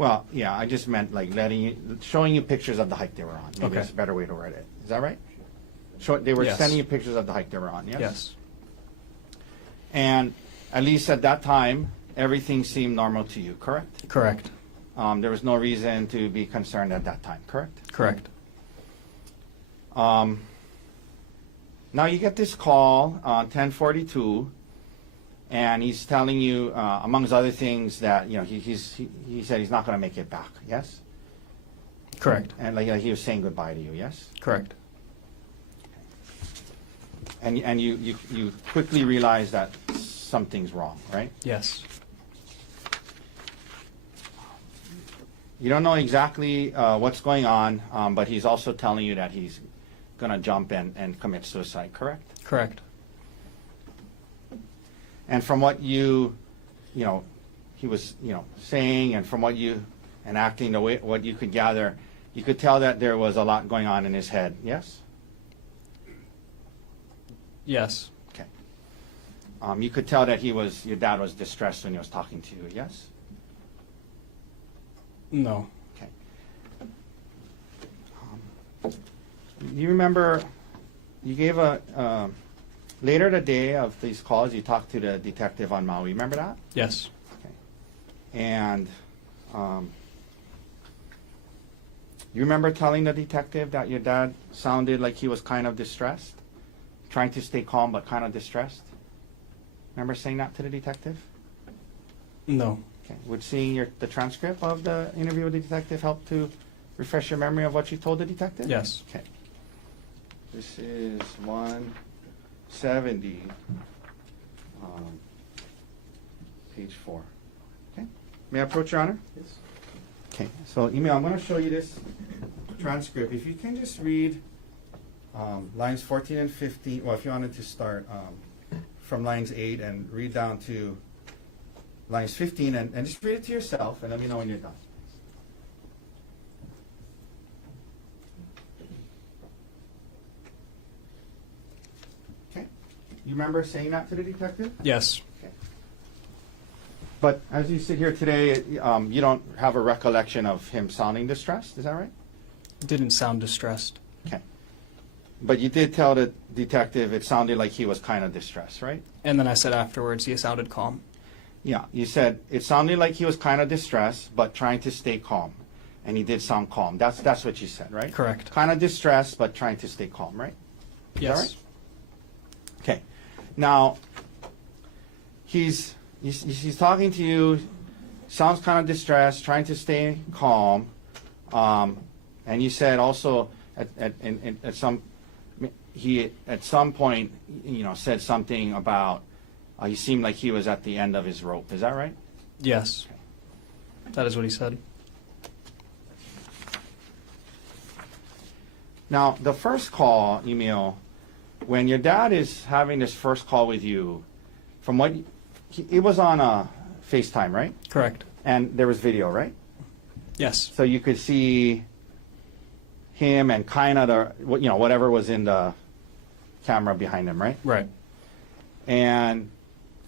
Well, yeah, I just meant like showing you pictures of the hike they were on. Maybe that's a better way to word it. Is that right? They were sending you pictures of the hike they were on, yes? Yes. And at least at that time, everything seemed normal to you, correct? Correct. There was no reason to be concerned at that time, correct? Correct. Now you get this call, 10:42, and he's telling you, amongst other things, that he said he's not going to make it back. Yes. Correct. And like he was saying goodbye to you. Yes. Correct. And you quickly realize that something's wrong, right? Yes. You don't know exactly what's going on, but he's also telling you that he's going to jump and commit suicide, correct? Correct. And from what he was, saying, and from what and acting, the way what you could gather, you could tell that there was a lot going on in his head. Yes. Yes. Okay. You could tell that your dad was distressed when he was talking to you. Yes. No. Okay. You remember you gave later the day of these calls, you talked to the detective on Maui. Remember that? Yes. Okay. And you remember telling the detective that your dad sounded like he was kind of distressed, trying to stay calm but kind of distressed? Remember saying that to the detective? No. Okay. Would seeing the transcript of the interview with the detective help to refresh your memory of what you told the detective? Yes. Okay. This is 170, page 4. Okay. May I approach, Your Honor? Yes. Okay. So, Emile, I'm going to show you this transcript. If you can just read lines 14 and 15. Well, if you wanted to start from lines 8 and read down to lines 15, and just read it to yourself, and let me know when you're done. Okay. You remember saying that to the detective? Yes. Okay. But as you sit here today, you don't have a recollection of him sounding distressed, is that right? Didn't sound distressed. Okay. But you did tell the detective it sounded like he was kind of distressed, right? And then I said afterwards he sounded calm. Yeah, you said it sounded like he was kind of distressed, but trying to stay calm. And he did sound calm. That's what you said, right? Correct. Kind of distressed, but trying to stay calm, right? Yes. Is that right? Okay. Now, he's talking to you, sounds kind of distressed, trying to stay calm. And you said also at some point, said something about he seemed like he was at the end of his rope. Is that right? Yes. Okay. That is what he said. Now, the first call, Emile, when your dad is having this first call with you, from what it was on FaceTime, right? Correct. And there was video, right? Yes. So you could see him and kind of whatever was in the camera behind him, right? Right. And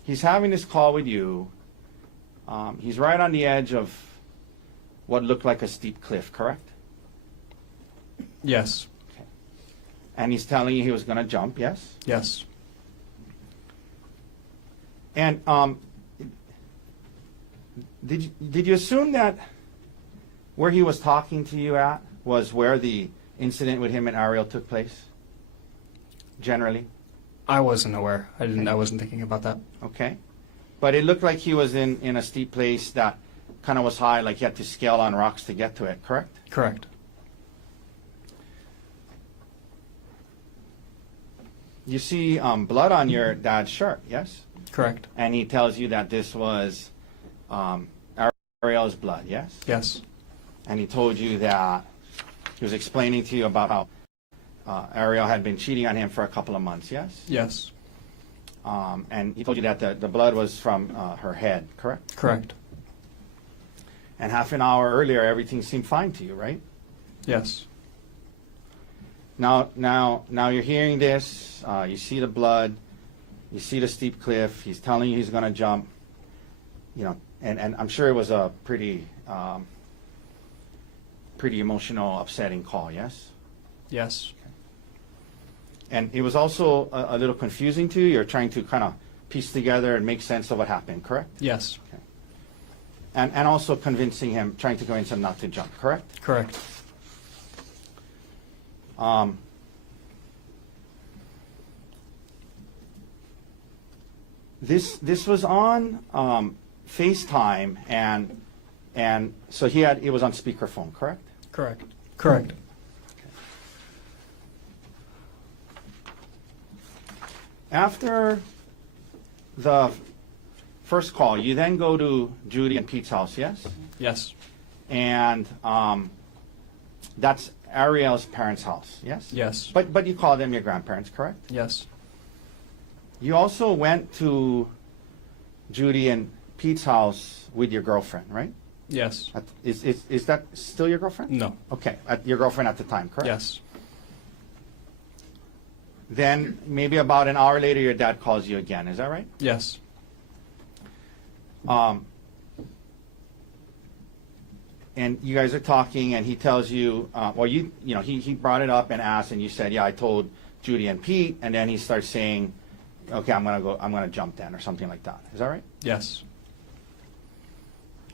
he's having this call with you. He's right on the edge of what looked like a steep cliff, correct? Yes. Okay. And he's telling you he was going to jump, yes? Yes. And did you assume that where he was talking to you at was where the incident with him and Arielle took place? Generally? I wasn't aware. I wasn't thinking about that. Okay. But it looked like he was in a steep place that kind of was high, like he had to scale on rocks to get to it, correct? Correct. You see blood on your dad's shirt, yes? Correct. And he tells you that this was Arielle's blood, yes? Yes. And he told you that he was explaining to you about how Arielle had been cheating on him for a couple of months, yes? Yes. And he told you that the blood was from her head, correct? Correct. And half an hour earlier, everything seemed fine to you, right? Yes. Now you're hearing this. You see the blood. You see the steep cliff. He's telling you he's going to jump. And I'm sure it was a pretty pretty emotional, upsetting call, yes? Yes. And it was also a little confusing to you. You're trying to kind of piece together and make sense of what happened, correct? Yes. And also convincing him, trying to convince him not to jump, correct? Correct. This was on FaceTime, and so it was on speakerphone, correct? Correct. Correct. After the first call, you then go to Judy and Pete's house, yes? Yes. And that's Arielle's parents' house, yes? Yes. But you call them your grandparents, correct? Yes. You also went to Judy and Pete's house with your girlfriend, right? Yes. Is that still your girlfriend? No. Okay, your girlfriend at the time, correct? Yes. Then maybe about an hour later, your dad calls you again. Is that right? Yes. And you guys are talking, and he tells you, he brought it up and asked, and you said, yeah, I told Judy and Pete, and then he starts saying, okay, I'm gonna jump then, or something like that. Is that right? Yes.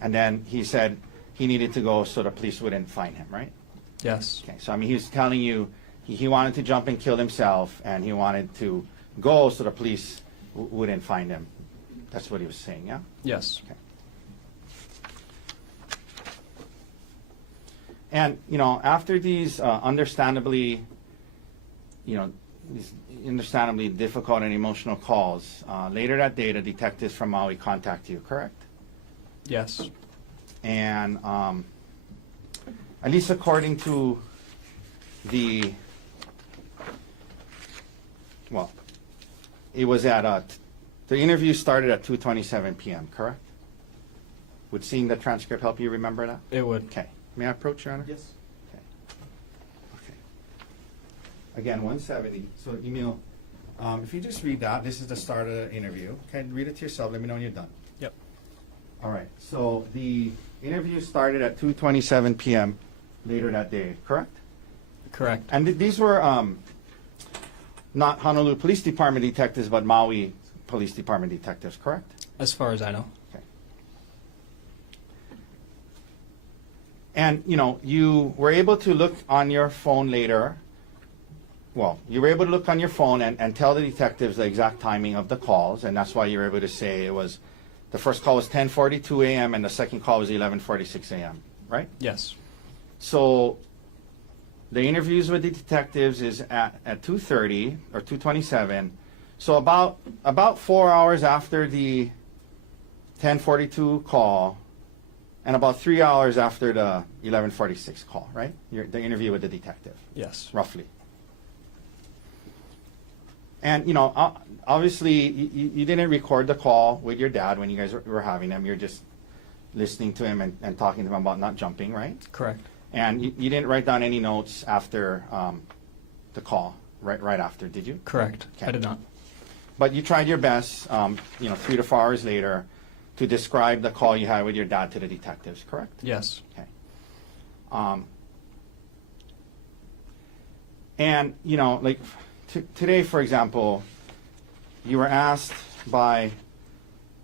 And then he said he needed to go so the police wouldn't find him, right? Yes. Okay, so I mean, he was telling you he wanted to jump and kill himself, and he wanted to go so the police wouldn't find him. That's what he was saying, yeah? Yes. Okay. And, after these understandably difficult and emotional calls, later that day, the detectives from Maui contact you, correct? Yes. And at least according to it was the interview started at 2:27 p.m., correct? Would seeing the transcript help you remember that? It would. Okay. May I approach, Your Honor? Yes. Okay. Again, 170. So, Emile, if you just read that, this is the start of the interview. Okay, read it to yourself. Let me know when you're done. Yep. All right. So, the interview started at 2:27 p.m. later that day, correct? Correct. And these were not Honolulu Police Department detectives, but Maui Police Department detectives, correct? As far as I know. Okay. And, you were able to look on your phone later. Well, you were able to look on your phone and tell the detectives the exact timing of the calls, and that's why you were able to say the first call was 10:42 a.m. and the second call was 11:46 a.m., right? Yes. So the interviews with the detectives is at 2:30 or 2:27. So about 4 hours after the 10:42 call, and about 3 hours after the 11:46 call, right? The interview with the detective, Yes. roughly. And obviously you didn't record the call with your dad when you guys were having them. You're just listening to him and talking to him about not jumping, right? Correct. And you didn't write down any notes after the call, right after, did you? Correct. Okay. I did not. But you tried your best, 3 to 4 hours later, to describe the call you had with your dad to the detectives, correct? Yes. Okay. And, today, for example, you were asked by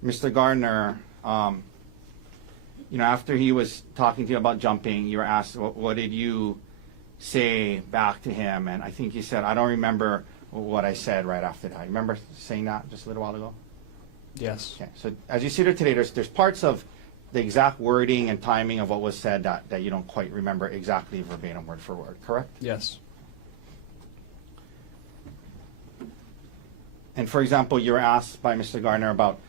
Mr. Gardner, after he was talking to you about jumping, you were asked, what did you say back to him? And I think you said, I don't remember what I said right after that. You remember saying that just a little while ago? Yes. Okay. So as you see there today, there's parts of the exact wording and timing of what was said that you don't quite remember exactly verbatim, word for word, correct? Yes. And for example, you were asked by Mr. Gardner about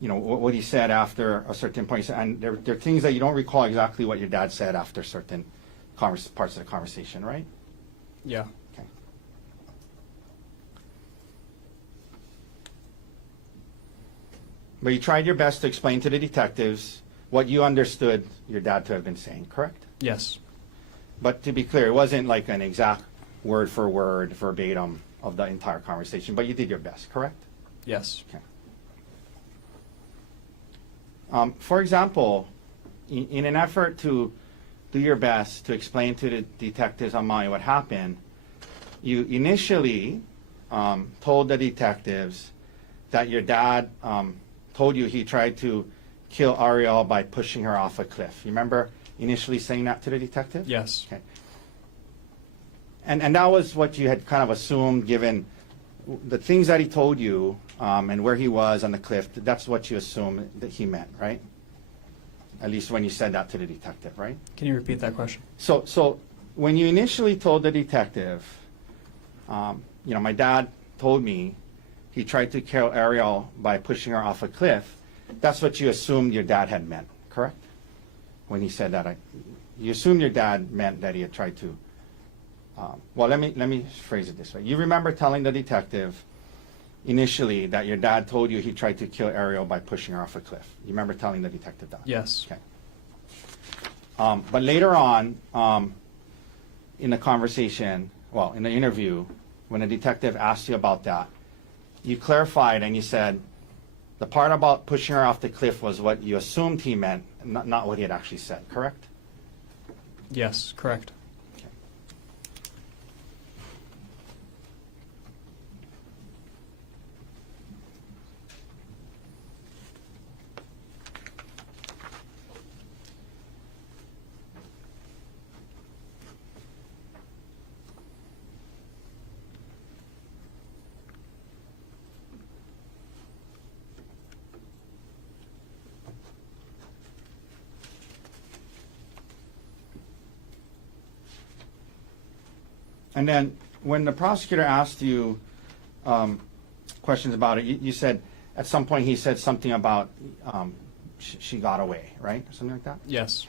what he said after a certain point. And there are things that you don't recall exactly what your dad said after certain parts of the conversation, right? Yeah. Okay. But you tried your best to explain to the detectives what you understood your dad to have been saying, correct? Yes. But to be clear, it wasn't like an exact word for word, verbatim of the entire conversation, but you did your best, correct? Yes. Okay. For example, in an effort to do your best to explain to the detectives on Maui what happened, you initially told the detectives that your dad told you he tried to kill Arielle by pushing her off a cliff. You remember initially saying that to the detective? Yes. Okay. And that was what you had kind of assumed, given the things that he told you and where he was on the cliff. That's what you assumed that he meant, right? At least when you said that to the detective, right? Can you repeat that question? So when you initially told the detective, my dad told me he tried to kill Arielle by pushing her off a cliff, that's what you assumed your dad had meant, correct? When he said that, you assumed your dad meant that he had tried to. Well, let me phrase it this way. You remember telling the detective initially that your dad told you he tried to kill Arielle by pushing her off a cliff. You remember telling the detective that? Yes. Okay. But later on, in the conversation, well, in the interview, when the detective asked you about that, you clarified and you said the part about pushing her off the cliff was what you assumed he meant, not what he had actually said, correct? Yes, correct. Okay. And then when the prosecutor asked you questions about it, you said at some point he said something about she got away, right? Or something like that? Yes. Okay.